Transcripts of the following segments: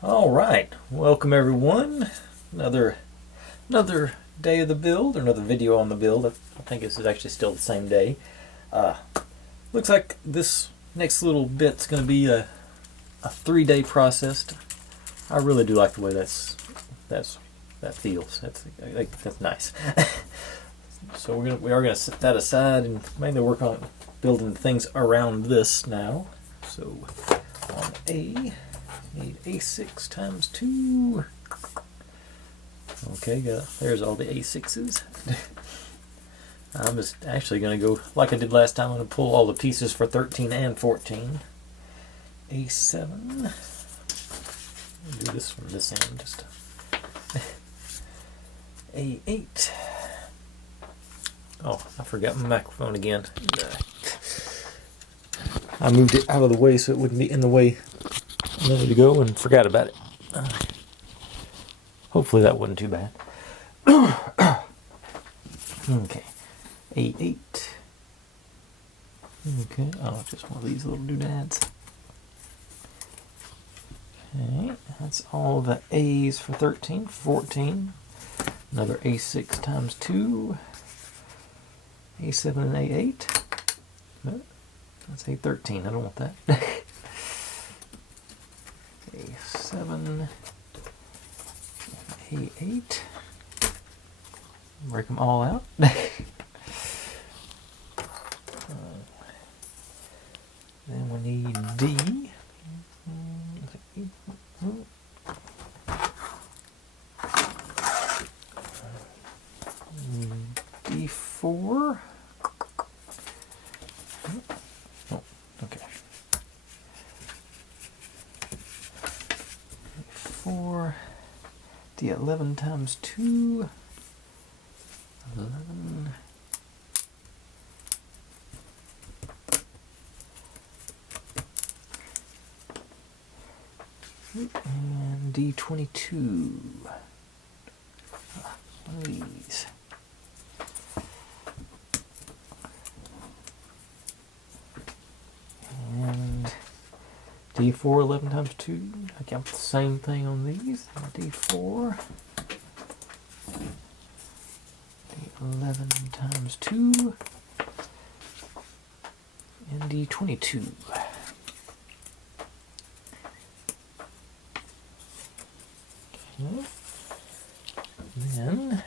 All right, welcome everyone. Another day of the build, or another video on the build. I think this is actually still the same day. Looks like this next little bit's going to be a 3-day process. I really do like the way that feels. That's nice. So we are gonna set that aside and mainly work on building things around this now. So on A. Need A6 times 2. Okay, there's all the A6s. I'm just actually going to go like I did last time. I'm going to pull all the pieces for 13 and 14. A7. I'll do this from this end. Just A8. Oh, I forgot my microphone again. I moved it out of the way so it wouldn't be in the way a minute ago and forgot about it. Hopefully that wasn't too bad. Okay, A8. Okay, oh, just one of these little doodads. Okay, that's all the A's for 13, 14. Another A6 times 2. A7 and A8. No, that's A13. I don't want that. A7, A8, break them all out. Then we need D. D4. Oh, okay. 4, D11 times 2, 11, and D22, one of these. And D4, 11 times 2. I count the same thing on these. D4. D11 times 2. And D22. Okay. Then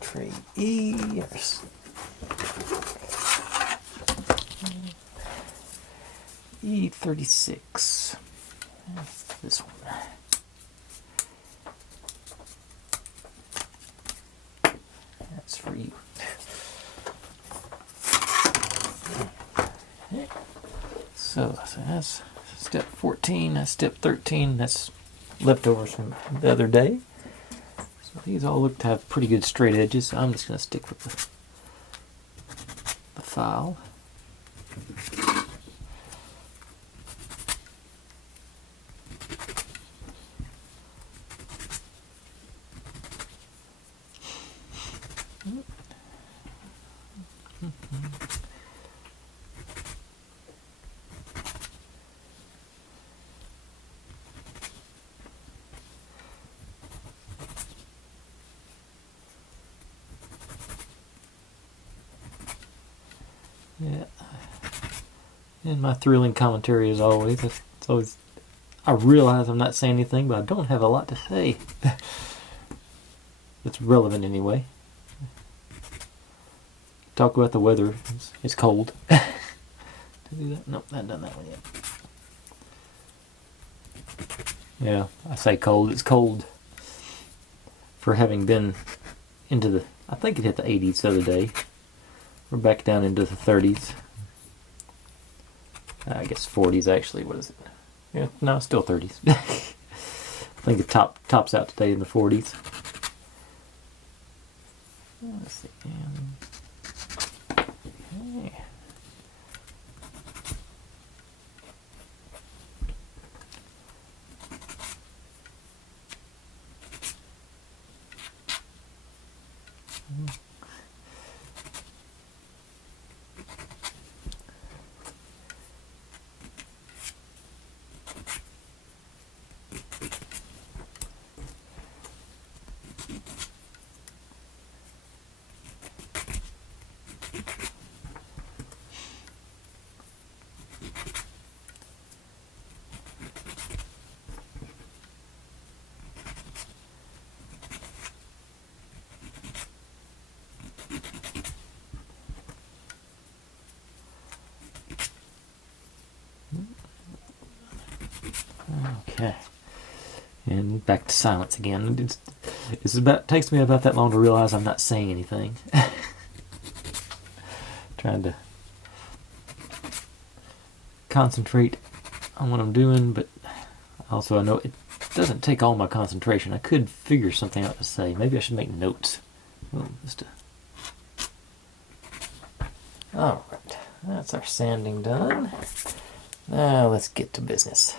tray E. Yes. E36. That's this one. That's for you. Okay. So that's step 14. That's step 13. That's leftovers from the other day. So these all look to have pretty good straight edges. So I'm just going to stick with the file. Yeah. And my thrilling commentary as always. It's always, I realize I'm not saying anything, but I don't have a lot to say. That's relevant anyway. Talk about the weather. It's cold. Did I do that? Nope, I haven't done that one yet. Yeah, I say cold. It's cold for having been into the, I think it hit the 80s the other day. We're back down into the 30s. I guess 40s actually. What is it? Yeah, no, it's still 30s. I think it tops out today in the 40s. Let's see. Okay. Okay. And back to silence again. Takes me about that long to realize I'm not saying anything. Trying to concentrate on what I'm doing, but also I know it doesn't take all my concentration. I could figure something out to say. Maybe I should make notes. Alright, that's our sanding done. Now let's get to business.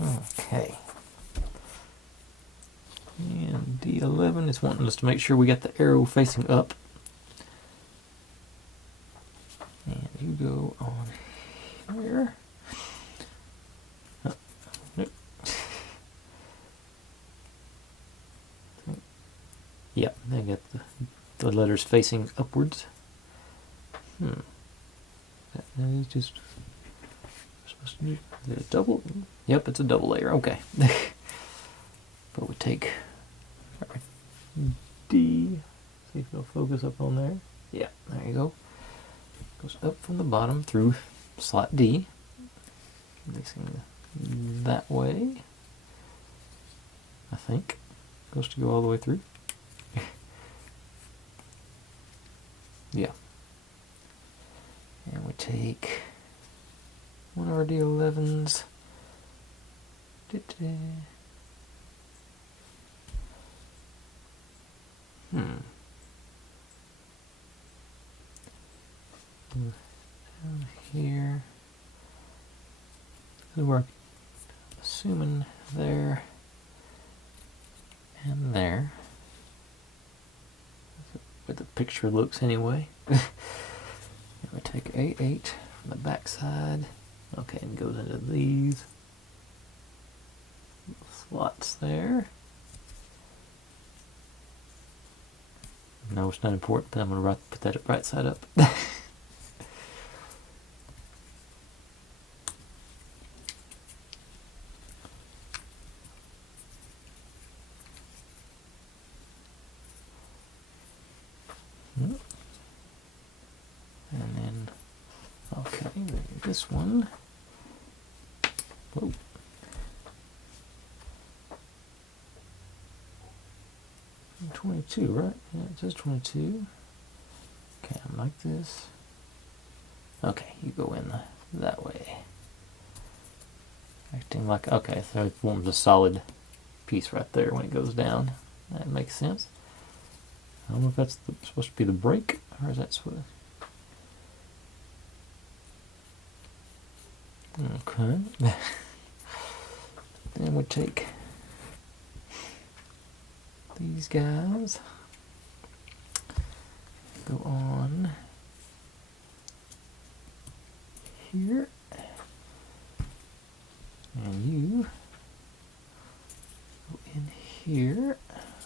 Okay. And D11 is wanting us to make sure we got the arrow facing up. And you go on here. Nope. Yep, I got the letters facing upwards. That is just supposed to be a double. Yep, it's a double layer. Okay. But we take D. See if it'll focus up on there. Yeah, there you go. Goes up from the bottom through slot D. Mixing that way. I think. Goes to go all the way through. Yeah. And we take one of our D11s. Down here. So we're assuming there and there. That's what the picture looks anyway. And we take A8 from the back side. Okay, and goes into these slots there. No, it's not important, but I'm going to put that right side up. And then, okay, this one. Whoa. And 22, right? Yeah, it says 22. Okay, I'm like this. Okay, you go in that way. Acting like, okay, so it forms a solid piece right there when it goes down. That makes sense. I don't know if that's supposed to be the break, or is that supposed to... Okay. Then we take these guys, go on here, and you go in here.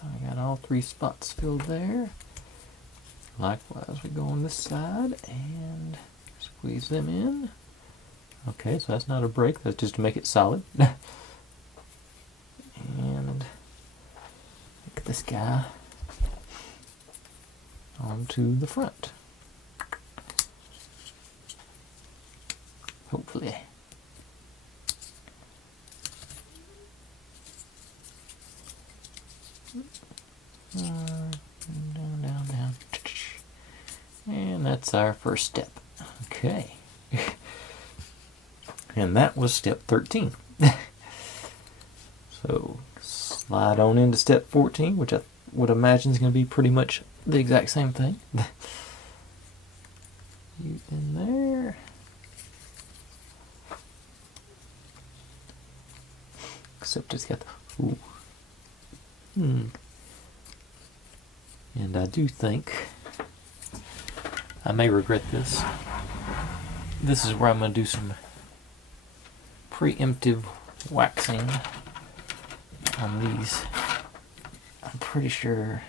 I got all three spots filled there. Likewise, we go on this side and squeeze them in. Okay, so that's not a break, that's just to make it solid. And get this guy onto the front. Hopefully. Down, down, down. And that's our first step. Okay. And that was step 13. So slide on into step 14, which I would imagine is going to be pretty much the exact same thing. You in there. Except it's got the... Ooh. And I do think I may regret this. This is where I'm going to do some preemptive waxing on these. I'm pretty sure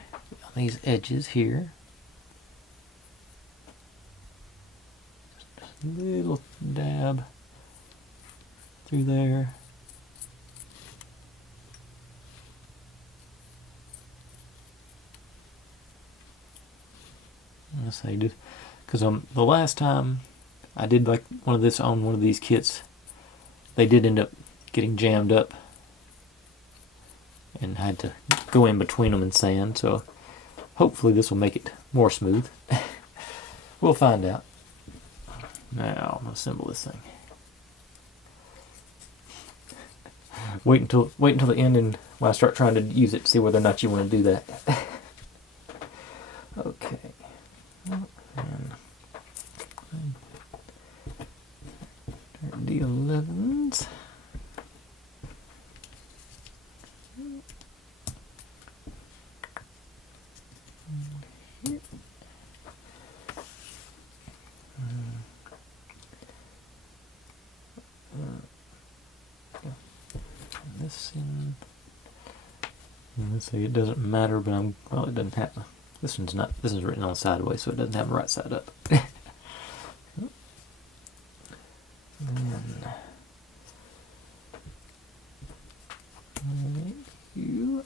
on these edges here. Just a little dab through there. Let's say, because the last time I did like one of this on one of these kits, they did end up getting jammed up, and had to go in between them in sand, so hopefully this will make it more smooth. We'll find out. Now I'm gonna assemble this thing. Wait until the end, and when I start trying to use it, see whether or not you want to do that. Okay. And D11s. This in. Let's say it doesn't matter, but well, it doesn't have. This one's not. This is written on sideways, so it doesn't have the right side up. You.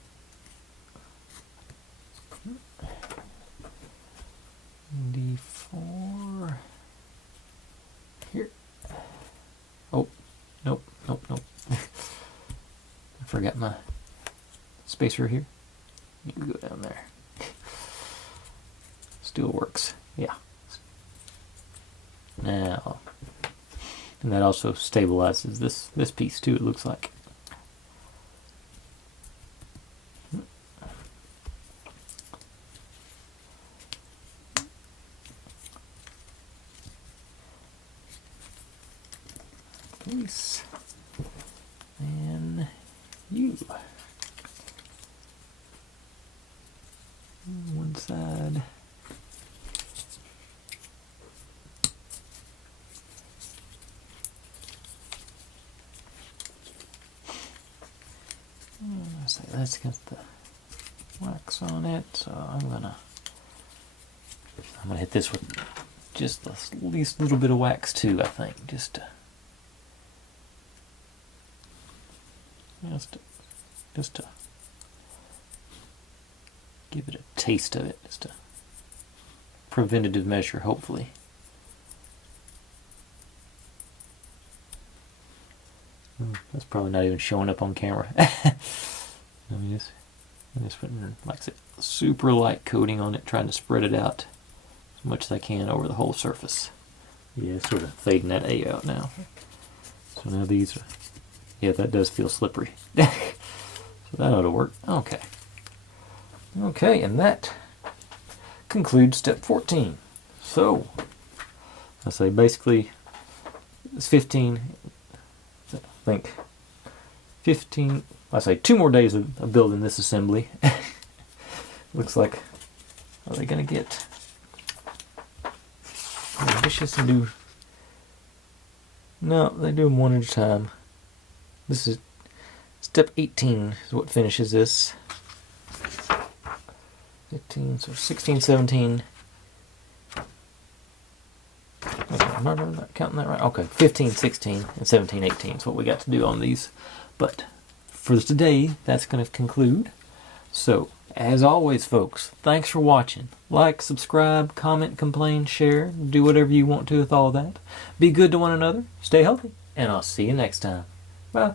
D4 here. Oh, nope. I forgot my spacer here. You can go down there. Still works. Yeah. Now, and that also stabilizes this piece too, it looks like. Piece. And you. One side. So that's got the wax on it, so I'm gonna hit this with just the least little bit of wax too, I think, just to give it a taste of it, just a preventative measure, hopefully. That's probably not even showing up on camera. I just put, like I said, super light coating on it, trying to spread it out as much as I can over the whole surface. Yeah, it's sort of fading that A out now. So now these are, yeah, that does feel slippery. So that ought to work. Okay. Okay, and that concludes step 14. So, I say basically, it's 15, I think 15, I say 2 more days of building this assembly. Looks like, are they going to get ambitious and do, no, they do them one at a time. This is step 18 is what finishes this. 15, so 16, 17. Okay, I'm not counting that right. Okay, 15, 16, and 17, 18 is what we got to do on these. But for today, that's going to conclude. So, as always, folks, thanks for watching. Like, subscribe, comment, complain, share, do whatever you want to with all that. Be good to one another, stay healthy, and I'll see you next time. Bye.